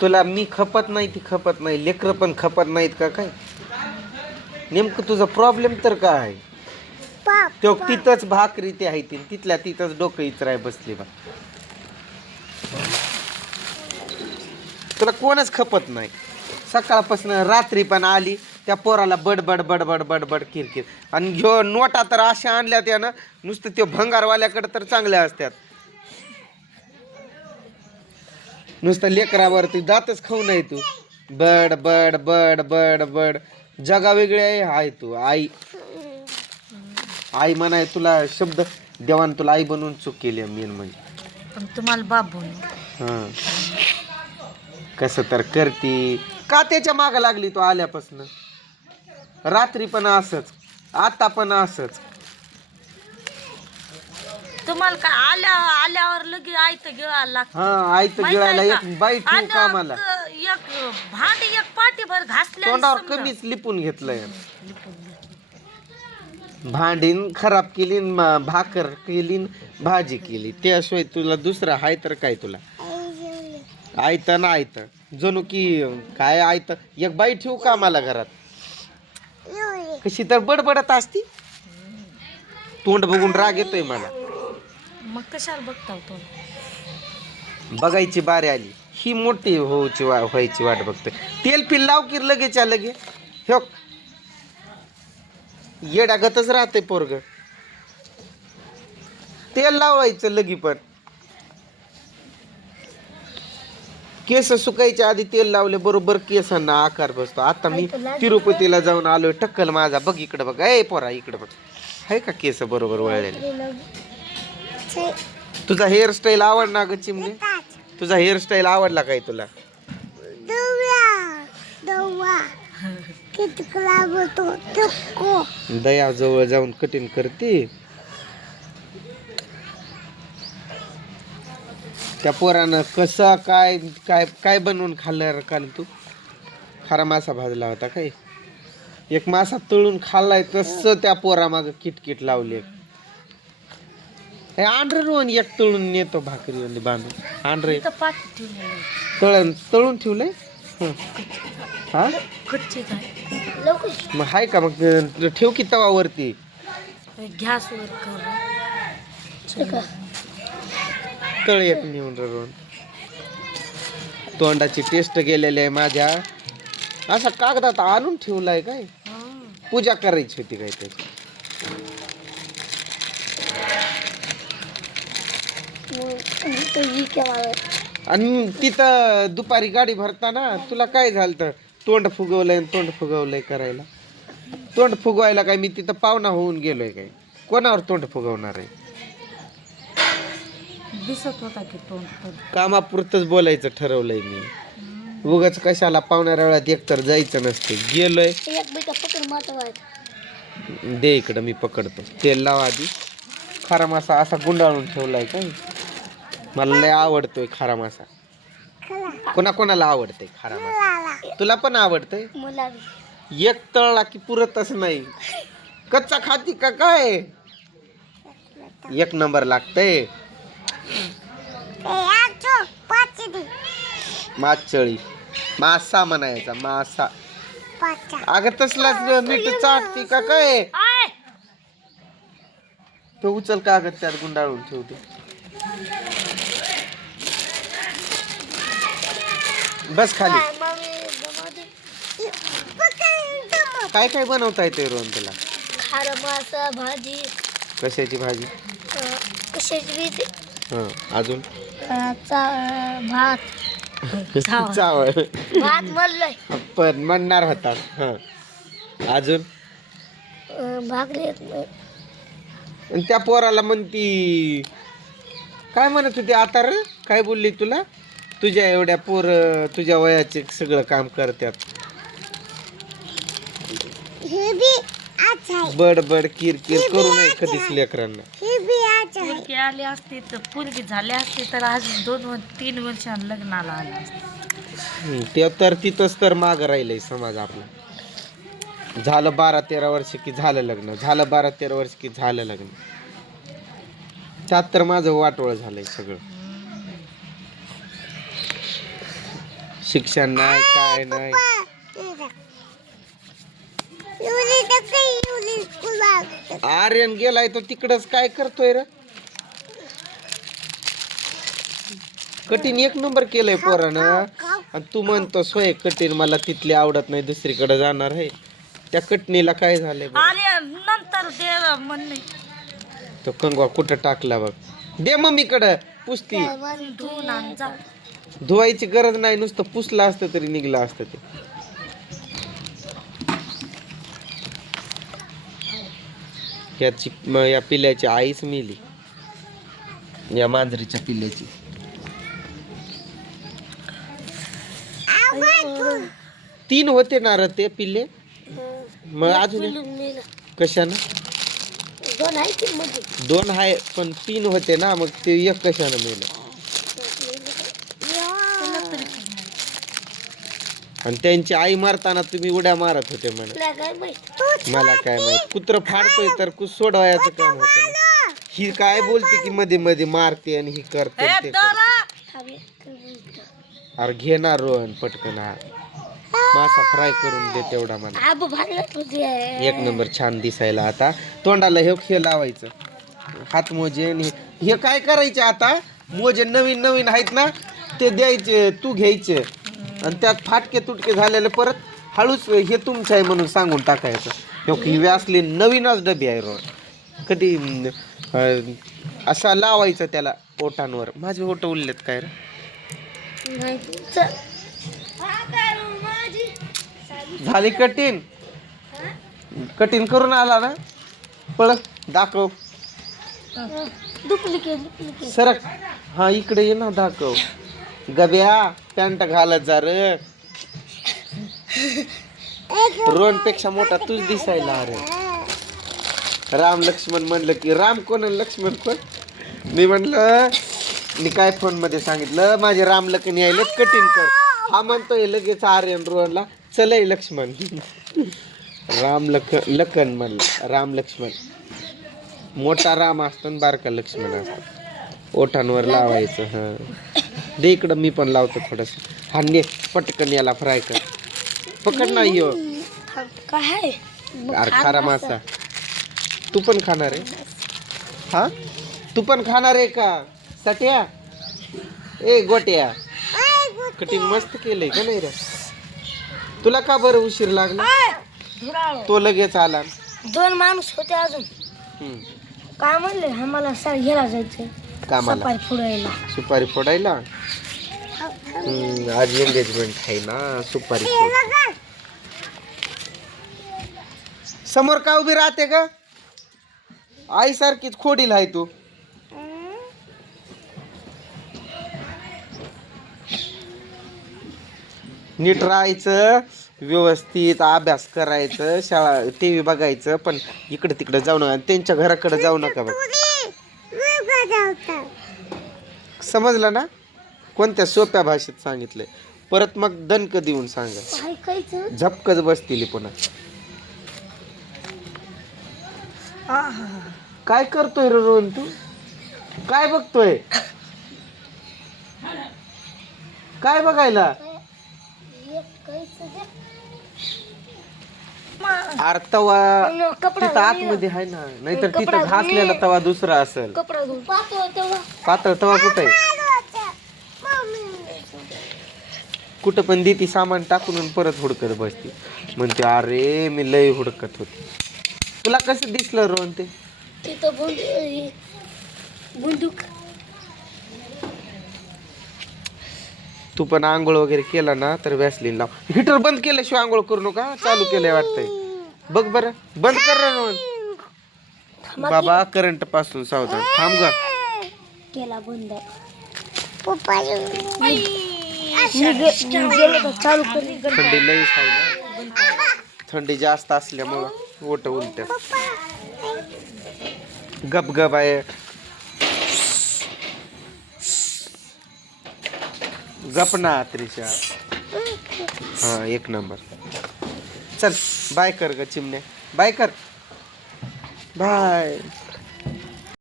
तुला मी खपत नाही ती खपत नाही, लेकरं पण खपत नाहीत का काय? नेमकं तुझा प्रॉब्लेम तर काय आहे? तो तिथंच भाकरी ते आहे ती तिथल्या तिथंच डोकं इचराय बसली बा. तुला कोणच खपत नाही. सकाळपासून रात्री पण आली त्या पोराला बडबड बडबड बडबड किरकिर. आणि ह्यो नोटा तर अशा आणल्या त्यानं नुसतं त्यो भंगारवाल्याकडे तर चांगल्या असतात. नुसतं लेकरावरती दातच खाऊ नये तू. बड बड बड बड बड जगा वेगळी आहे तू. आई आई म्हणाय तुला शब्द देवान तुला आई बनवून चूक केली मेन म्हणजे. पण तुम्हाला बाप बनू. हां कसं तर करती का त्याच्या मागं लागली तू आल्यापासून? रात्री पण असंच, आता पण असंच. तुम्हाला काय आल्यावर लगे आयतं गिळायला लागतं. हा आयत गिळायला एक बाई ठेवू का मला? एक भांडी एक पाटीभर घासल्या तोंडावर कमीच लिपून घेतलंय. भांडीन खराब केली भाकर केली भाजी केली त्याशिवाय तुला दुसरं हाय तर काय तुला? आयत ना आयत जणू की काय आयत. एक बाई ठेवू का मला घरात? कशी तर बडबडत असती. तोंड बघून राग येतोय मला. मग कशाला बघता तो? बघायची बारी आली ही मोठी व्हायची वाट बघतोय. तेल पिल लाव की लगेच लगे. हो येडागतच राहते पोरग. तेल लावायचं लगी पण. केस सुकायच्या आधी तेल लावले बरोबर केसांना आकार बसतो. आता मी तिरुपतीला जाऊन आलोय टक्कल माझा बघ इकडे बघ. ए पोरा इकडे बघ. आहे का केस बरोबर वळलेले? तुझा हेअरस्टाईल आवडला ग चिमणे? तुझा हेअरस्टाईल आवडला काय तुला? दया जवळ जाऊन कटिंग करते. त्या पोरानं कसं काय काय काय बनवून खाल्लं काल तू? खारा मासा भाजला होता काय? एक मासा तळून खाल्लाय तसं त्या पोरा माग किटकिट लावली. आंध्र रोवून एक तळून नेतो भाकरी बांधून. आंध्र तळून ठेवलंय. हा मग हाय का? मग ठेव की तवावरती गॅसवर तळ एक नेऊन रोवून. तोंडाची टेस्ट गेलेली आहे माझ्या. असा कागदात आणून ठेवलाय काय? पूजा करायची होती काय त्याची? आणि तिथं दुपारी गाडी भरताना तुला काय झालं? तोंड फुगवलंय तोंड फुगवलंय करायला. तोंड फुगवायला काय मी तिथं पाहुणा होऊन गेलोय काय? कोणावर तोंड फुगवणार आहे? दिसत होता की तोंड. कामापुरतच बोलायचं ठरवलंय मी. उगाच कशाला पाहुण्या वेळात एकतर जायचं नसते. गेलोय. दे इकडं मी पकडतो. तेल लावा आधी. खारा मासा असा गुंडाळून ठेवलाय काय? मला लय आवडतोय खारा मासा. कोणाला आवडतंय खारा मासा? तुला पण आवडतंय? एक तळला की पुरतच नाही. कच्चा खाती का काय? एक नंबर लागतंय. माचळी मासा म्हणायचा मासा. अगं तसलाच मीठ चाटती का काय? तो उचल कागद त्यात गुंडाळून ठेवते. बस खाली. काय काय बनवता येते रोहन तुला? खारा मासा भाजी. कशाची भाजी? कशाची? अजून भात. चावळ भात म्हणलंय पण म्हणणार होता. अजून भाकरी. त्या पोराला म्हणती काय म्हणत होती आता रे? काय बोलली तुला? तुझ्या एवढ्या पोर तुझ्या वयाचे सगळं काम करतात. बडबड किरकिर करू नये कधीच लेकरांना. पुरगी आली असती तर पुरगी झाली असती तर आज 2-3 वर्षांनी लग्नाला आला असते. ते तर तिथंच तर माग राहिलंय समाज आपला. झालं 12-13 वर्ष की झालं लग्न. झालं 12-13 वर्ष की झालं लग्न. त्यात तर माझं वाटोळ झालंय सगळं. शिक्षण नाही काय नाही. आर्यन गेलाय तो तिकडच काय करतोय रे. कठीण एक नंबर केलंय पोरानं आणि तू म्हणतो सोय कठीण मला तिथली आवडत नाही दुसरीकडे जाणार आहे. त्या कटणीला काय झालंय बरं? अरे नंतर दे म्हणले तो कंगवा कुठं टाकला बघ. दे मम्मीकडं पुसती. धुवून आण जा. धुवायची गरज नाही नुसतं पुसलं असतं तरी निघलं असतं ते. या पिल्याची आईच मेली या मांजरीच्या पिल्याची. तीन होते ना रे ते पिल्ले मग अजून कशानं दोन आहे पण तीन होते ना मग ते एक कशानं मेलं. आणि त्यांची आई मारताना तुम्ही उड्या मारत होते म्हणे. मला काय माहित कुत्र फाडतोय तर सोडवायचं काम होतं ना. ही काय बोलते की मध्ये मध्ये मारते आणि ही करते ते करते. अरे घेणार रोहन पटकन हा मासा फ्राय करून दे तेवढा मला. एक नंबर छान दिसायला. आता तोंडाला हे लावायचं हात मोजे आणि हे काय करायचे आता मोजे नवीन नवीन आहेत ना ते द्यायचे तू घ्यायचे आणि त्यात फाटके तुटके झालेले परत हळूच हे तुमचं आहे म्हणून सांगून टाकायचं. ही व्यासली नवीनच डबी आहे रोज कधी असा लावायचं त्याला ओठांवर. माझे ओठ उरलेत काय रे झाली कठीण कठीण करून आला ना पळ दाखव सरक. हा इकडे ये ना दाखव. गब्या पॅन्ट घालत जा रे. रोहन पेक्षा मोठा तूच दिसायला. अरे राम लक्ष्मण म्हणलं की राम कोण आणि लक्ष्मण कोण. मी म्हणलं मी काय फोन मध्ये सांगितलं माझे राम लखन यायला कठीण कर. हा म्हणतोय लगेच आर्यन रोहनला चलय लक्ष्मण. राम लखन म्हणलं राम लक्ष्मण. मोठा राम असतो आणि बारका लक्ष्मण असतो. ओठांवर लावायचं. हा दे इकडं मी पण लावतो थोडस. हा ने पटकन याला फ्राय कर. पकड नाही यो काय अरे खारा मासा. तू पण खाणार आहे हा तू पण खाणार आहे का सट्या. ए गोट्या कटिंग मस्त केलंय का नाही रे. तुला का बरं उशीर लागला. तो लगेच आला. दोन माणूस होते अजून काय म्हणले आम्हाला घ्यायला जायचं कामाला सुपारी फोडायला. आज एंगेजमेंट आहे ना सुपारी फोड. समोर का उभी राहते का आई सारखीच खोडील आहे तू. नीट राहायचं व्यवस्थित अभ्यास करायचं शाळा टीव्ही बघायचं पण इकडे तिकडे जाऊ नका त्यांच्या घराकडे जाऊ नका बघ. समजलं ना कोणत्या सोप्या भाषेत सांगितलंय. परत मग दणक देऊन सांगा झपकच बसतील पुन्हा. काय करतोय रे रोहन तू काय बघतोय काय बघायला. अरे तवा तिथं आतमध्ये आहे ना नाहीतर तिथं घासलेला तवा दुसरा असेल. पातळ तवा कुठे कुठं पण देती सामान टाकून आणि परत हुडकत बसती. म्हणते अरे मी लय हुडकत होते. तुला कसं दिसलं रोहन ते बंदूक. तू पण आंघोळ वगैरे केला ना तर व्हॅसलीन लाव. हिटर बंद केल्याशिवाय आंघोळ करू नका. चालू केलंय वाटतंय बघ बरं बंद कर रे रोहन. बाबा करंट पासून सावधान. थांब ग केला बंद. थंडी लई आहे ना. थंडी जास्त असल्यामुळं ओट उलट्या. गप गप आहे. जपना त्रिशा. हा एक नंबर. चल बाय कर ग चिमण्या बाय कर बाय.